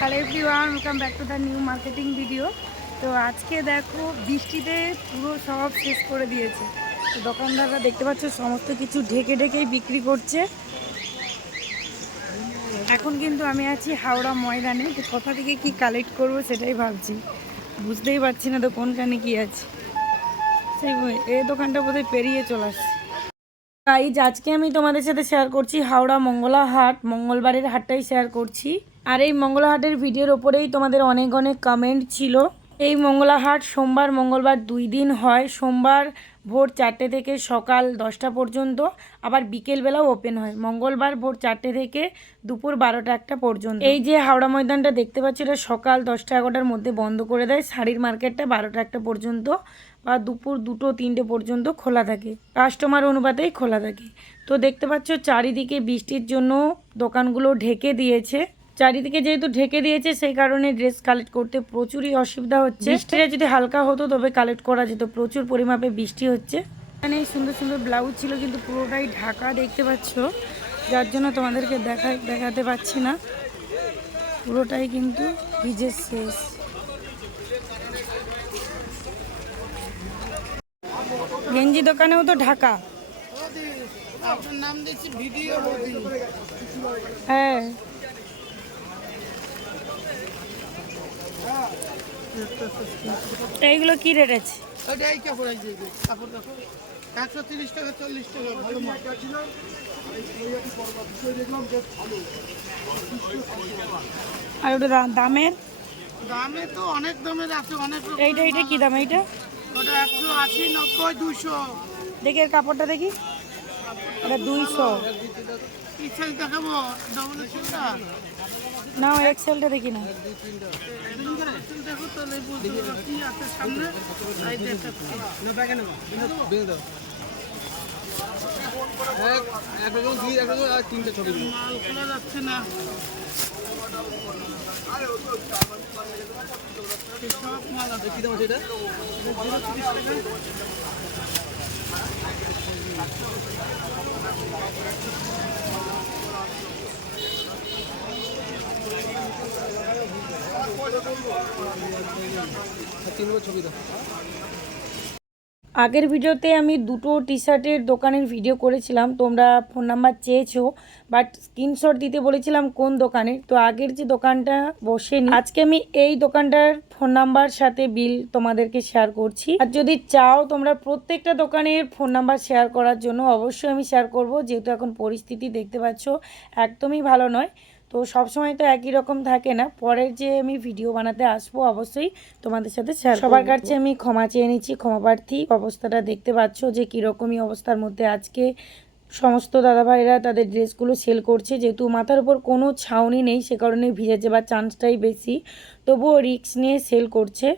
Hello everyone welcome back to the new marketing video তো আজকে দেখো বৃষ্টিতে পুরো সব শেষ করে দিয়েছে। তো দোকানদাররা দেখতে পাচ্ছ সমস্ত কিছু ঢেকে ঢেকেই বিক্রি করছে। এখন কিন্তু আমি আছি হাওড়া ময়দানে। তো কোথা থেকে কি কালেক্ট করব সেটাই ভাবছি। বুঝতেই পারছি না তো কোনখানে কি আছে। সেই এই দোকানটা বোধহয় পেরিয়ে চলে আসছে। আজকে আমি তোমাদের সাথে শেয়ার করছি হাওড়া মঙ্গলা হাট মঙ্গলবারের হাটটাই শেয়ার করছি। আর এই মঙ্গলা হাটের ভিডিওর ওপরেই তোমাদের অনেক অনেক কমেন্ট ছিল। এই মঙ্গলা হাট সোমবার, মঙ্গলবার দুই দিন হয়। সোমবার ভোর চারটে থেকে সকাল দশটা পর্যন্ত, আবার বিকেলবেলাও ওপেন হয়। মঙ্গলবার ভোর চারটে থেকে দুপুর বারোটা একটা পর্যন্ত। এই যে হাওড়া ময়দানটা দেখতে পাচ্ছ, এটা সকাল দশটা এগারোটার মধ্যে বন্ধ করে দেয়। শাড়ির মার্কেটটা বারোটা একটা পর্যন্ত বা দুপুর দুটো, তিনটে পর্যন্ত খোলা থাকে। কাস্টমার অনুপাতেই খোলা থাকে। তো দেখতে পাচ্ছ, চারিদিকে বৃষ্টির জন্য দোকানগুলো ঢেকে দিয়েছে। চারিদিকে যেহেতু ঢেকে দিয়েছে সেই কারণে ড্রেস কালেক্ট করতে প্রচুরই অসুবিধা হচ্ছে। বৃষ্টিটা যদি হালকা হতো তবে কালেক্ট করা যেত। প্রচুর পরিমাপে বৃষ্টি হচ্ছে। এখানে সুন্দর সুন্দর ব্লাউজ ছিল কিন্তু পুরোটাই ঢাকা দেখতে পাচ্ছ। যার জন্য তোমাদেরকে দেখা দেখাতে পাচ্ছি না। পুরোটাই কিন্তু ভিজে শেষ। গেঞ্জি দোকানেও তো ঢাকা। আপনার নাম দেখছি ভিডিও বৌদি হ্যাঁ। এইগুলো কি রেট আছে? একশো তিরিশ টাকা চল্লিশ টাকা ভালো মাল। আর ওটা দামের? দামে তো অনেক দামের আছে অনেক এইটা এইটা কি দাম এইটা? ওটা একশো আশি নব্বই দুশো দেখি এর কাপড়টা দেখি। এটা দুইশো। না এক্সেলটা দেখি না। এক্সেল দেখো তাহলে বুঝতে পারবে কি আছে সামনে? এই যে একটা মাল খোলা যাচ্ছে না। সব মাল আছে। কি দাম আছে এটা? আগের ভিডিওতে আমি দুটো টি শার্টের দোকানের ভিডিও করেছিলাম, তোমরা ফোন নাম্বার চেয়েছো বাট স্ক্রিনশট দিতে বলেছিলাম কোন দোকানের। তো আগের যে দোকানটা বসেনি, আজকে আমি এই দোকানটার ফোন নাম্বার সাথে বিল তোমাদেরকে শেয়ার করছি। আর যদি চাও তোমরা প্রত্যেকটা দোকানের ফোন নাম্বার শেয়ার করার জন্য অবশ্যই আমি শেয়ার করব, যেহেতু এখন পরিস্থিতি দেখতে পাচ্ছ, একদমই ভালো নয়। তো সবসময় তো একই রকম থাকে না। পরের যে আমি ভিডিও বানাতে আসব অবশ্যই তোমাদের সাথে শেয়ার সবার কাছে আমি ক্ষমা চেয়ে নিচ্ছি ক্ষমা প্রার্থী। অবস্থাটা দেখতে পাচ্ছ যে কীরকমই অবস্থার মধ্যে আজকে। সমস্ত দাদাভাইরা তাদের ড্রেসগুলো সেল করছে। যেহেতু মাথার উপর কোনো ছাউনি নেই সে কারণে ভিজে যাবার চান্সটাই বেশি। তবুও রিস্ক নিয়ে সেল করছে।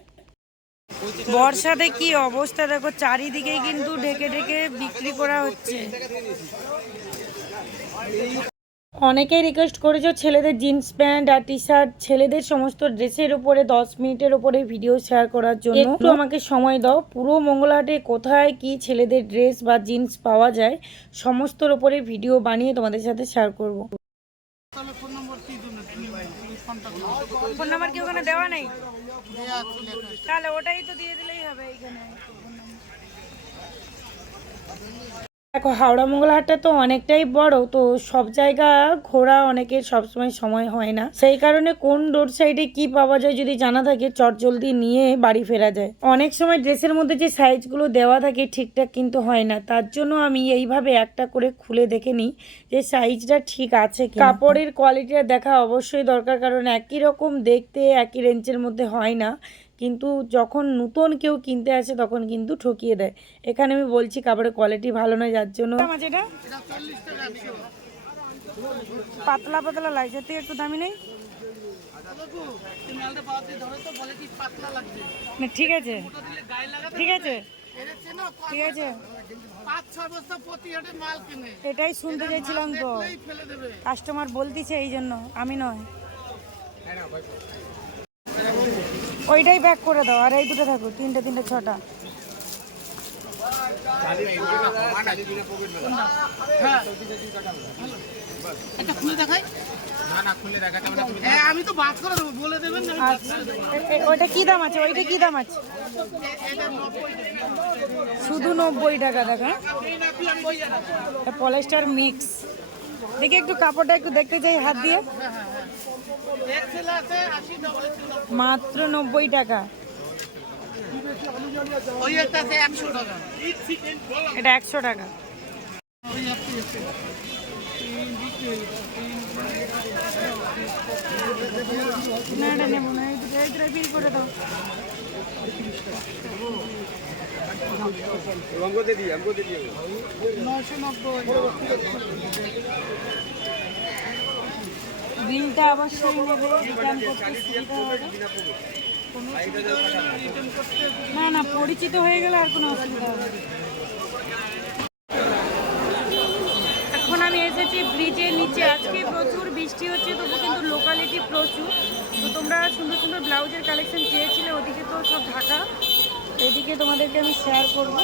বর্ষাতে কি অবস্থা দেখো চারিদিকেই কিন্তু ঢেকে ঢেকে বিক্রি করা হচ্ছে। অনেকেই রিকোয়েস্ট করেছ ছেলেদের জিন্স প্যান্ট আর টি শার্ট ছেলেদের সমস্ত ড্রেসের উপরে দশ মিনিটের উপরে ভিডিও শেয়ার করার জন্য। একটু আমাকে সময় দাও। পুরো মঙ্গলহাটে কোথায় কি ছেলেদের ড্রেস বা জিন্স পাওয়া যায় সমস্তর উপরে ভিডিও বানিয়ে তোমাদের সাথে শেয়ার করব। তাহলে ফোন নম্বর কি দেবেন তুমি কন্ট্যাক্ট ফোন নাম্বার কি ওখানে দেওয়া নেই? দেওয়া আছে লেখা তাহলে ওটাই তো দিয়ে দিলেই হবে এইখানে। দেখো, হাওড়া মঙ্গলহাটটা তো অনেকটাই বড়, তো সব জায়গা ঘোরা অনেকের সবসময় সময় হয় না। সেই কারণে কোন রোড সাইডে কি পাওয়া যায় যদি জানা থাকে, চট জলদি নিয়ে বাড়ি ফেরা যায়। অনেক সময় ড্রেসের মধ্যে যে সাইজগুলো দেওয়া থাকে, ঠিকঠাক কিন্তু হয় না। তার জন্য আমি এইভাবে একটা করে খুলে দেখে নিই যে সাইজটা ঠিক আছে কাপড়ের কোয়ালিটিটা দেখা অবশ্যই দরকার, কারণ একই রকম দেখতে, একই রেঞ্জের মধ্যে হয় না। কিন্তু যখন নতুন কেউ কিনতে আসে তখন কিন্তু ঠকিয়ে দেয়। এখানে আমি বলছি কাপড়ের কোয়ালিটি ভালো নয় যার জন্য পাতলা পাতলা লাগছে থেকে একটু দামি নেই? ঠিক আছে। ঠিক আছে। ঠিক আছে। পাঁচ ছয় বস্তা প্রতি হাটে মাল কিনে এটাই শুনতে চাইছিলাম তো কাস্টমার বলতিছে এই জন্য আমি নয়। ওইটাই ব্যাক করে দাও আর এই দুটো থাকো তিনটে তিনটে ছটা। আচ্ছা ওইটা কি দাম আছে? ওইটা কি দাম আছে? শুধু নব্বই টাকা দেখা। পলেস্টার মিক্স দেখি একটু কাপড়টা একটু দেখতে চাই হাত দিয়ে এক্সেল আছে আশি ডবল এক্সেল মাত্র নব্বই টাকা। এটা একশো টাকা। ওই একটি আছে না এটা নেব না এই দুটো এই দুটো বিল করে দাও। নয়শো নব্বই। বিলটা অবশ্যই নেবে রিটার্ন করতে সুবিধা হবে। না না, পরিচিত হয়ে গেলে আর কোনো অসুবিধা হবে। এখন আমি এসেছি ব্রিজের নিচে। আজকে প্রচুর বৃষ্টি হচ্ছে, তবু কিন্তু লোকালিটি প্রচুর। তো তোমরা সুন্দর সুন্দর ব্লাউজের কালেকশন চেয়েছিলে, ওদিকে তো সব ঢাকা। এদিকে তোমাদেরকে আমি শেয়ার করব।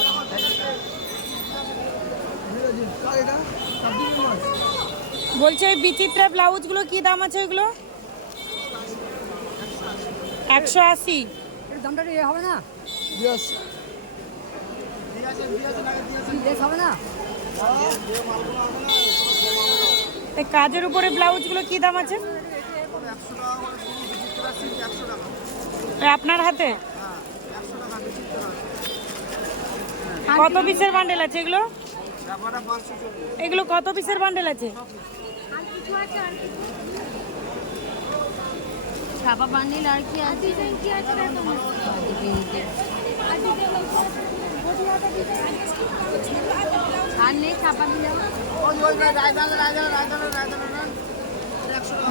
বলছি ওই বিচিত্রা ব্লাউজগুলো কি দাম আছে ওইগুলো? একশো আশি। দামটা হবে না? হবে কাজের উপরে ব্লাউজগুলো কি দাম আছে? আপনার হাতে? কত পিসের বান্ডেল আছে এগুলো? এগুলো কত পিসের বান্ডেল আছে? ছাপা বান্ডিল আর কি আছে? কি আছে আর নেই ছাপা দিলে?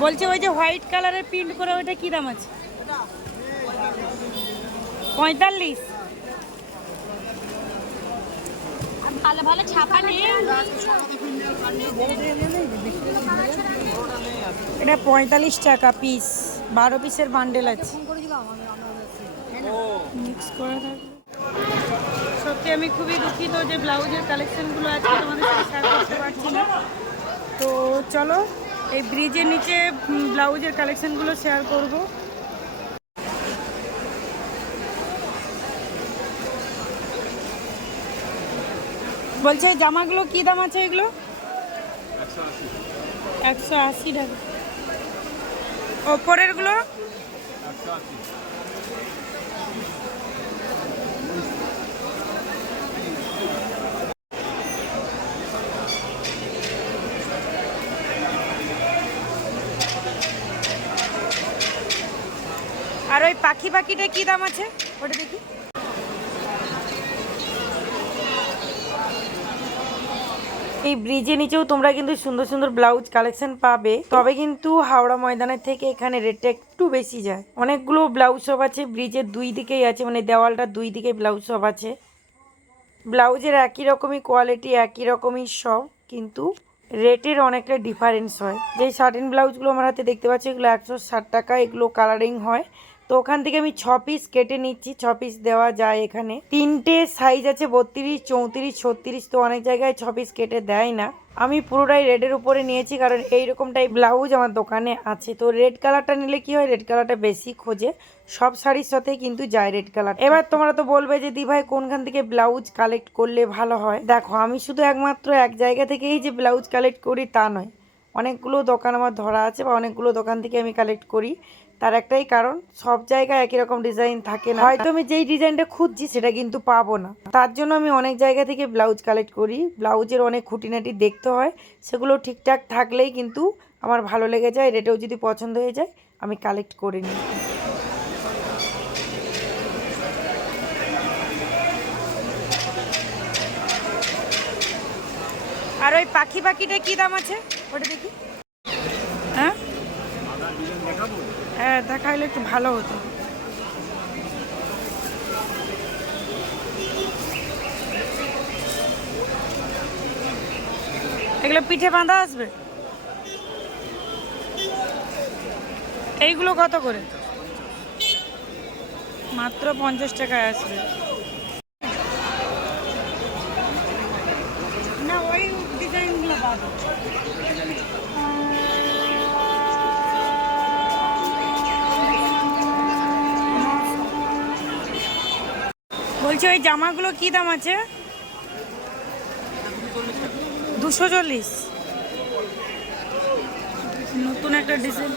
বলছি ওই যে হোয়াইট কালারের প্রিন্ট করে ওইটা কি দাম আছে? পঁয়তাল্লিশ আর ভালো ভালো ছাপা নেই। এটা পঁয়তাল্লিশ টাকা পিস বারো পিসের বান্ডেল আছে। মিক্স করে থাকবে। সত্যি আমি খুবই দুঃখিত যে ব্লাউজের কালেকশনগুলো আছে তোমাদের সাথে শেয়ার করতে পারছি না। তো চলো এই ব্রিজের নিচে ব্লাউজের কালেকশনগুলো শেয়ার করব। বলছে, জামাগুলো কি দাম আছে এগুলো? একশো আশি টাকা। ওপরেরগুলো? আর ওই পাখি পাখিটা কি দাম আছে? ওটা দেখি। এই ব্রিজের নিচেও তোমরা কিন্তু সুন্দর সুন্দর ব্লাউজ কালেকশন পাবে। তবে কিন্তু হাওড়া ময়দানের থেকে এখানে রেটটা একটু বেশি যায়। অনেকগুলো ব্লাউজ শপ আছে ব্রিজের দুই দিকেই আছে মানে দেওয়ালটা দুই দিকে ব্লাউজ শপ আছে। ব্লাউজের একই রকমই কোয়ালিটি একই রকমই সব কিন্তু রেটের অনেকটা ডিফারেন্স হয়। যেই শার্টিন ব্লাউজগুলো আমার হাতে দেখতে পাচ্ছি, এগুলো একশো ষাট টাকা, এগুলো কালারিং হয়। তো ওখান থেকে আমি ছ পিস কেটে নিচ্ছি, ছ পিস দেওয়া যায় এখানে। তিনটে সাইজ আছে, বত্রিশ, চৌত্রিশ, ছত্রিশ, তো অনেক জায়গায় ছ পিস কেটে দেয় না। আমি পুরোটাই রেডের উপরে নিয়েছি, কারণ এইরকম টাইপ ব্লাউজ আমার দোকানে আছে। তো রেড কালারটা নিলে কি হয় রেড কালারটা বেশি খোঁজে। সব শাড়ির সাথে কিন্তু যায় রেড কালার এবার তোমরা তো বলবে যে দি ভাই কোনখান থেকে ব্লাউজ কালেক্ট করলে ভালো হয়? দেখো, আমি শুধু একমাত্র এক জায়গা থেকেই যে ব্লাউজ কালেক্ট করি তা নয়। অনেকগুলো দোকান আমার ধরা আছে বা অনেকগুলো দোকান থেকে আমি কালেক্ট করি। তার একটাই কারণ, সব জায়গায় একই রকম ডিজাইন থাকে না। হয়তো আমি যেই ডিজাইনটা খুঁজছি সেটা কিন্তু পাবো না। তার জন্য আমি অনেক জায়গা থেকে ব্লাউজ কালেক্ট করি। ব্লাউজের অনেক খুঁটিনাটি দেখতে হয়। সেগুলো ঠিকঠাক থাকলেই কিন্তু আমার ভালো লেগে যায়, রেটেও যদি পছন্দ হয়ে যায়, আমি কালেক্ট করে নিই। আর ওই পাখি পাখিটা কি দাম আছে? ওটা দেখি হ্যাঁ হ্যাঁ দেখাইলে একটু ভালো হতো। এগুলো পিঠে বাঁধা আসবে? এইগুলো কত করে? মাত্র পঞ্চাশ টাকায় আসবে। না, ওই ডিজাইনগুলো বাদ। বলছি, ওই জামাগুলো কি দাম আছে? দুশো চল্লিশ। নতুন একটা ডিজাইন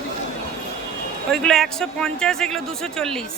ওইগুলো একশো পঞ্চাশ, এগুলো দুশো চল্লিশ।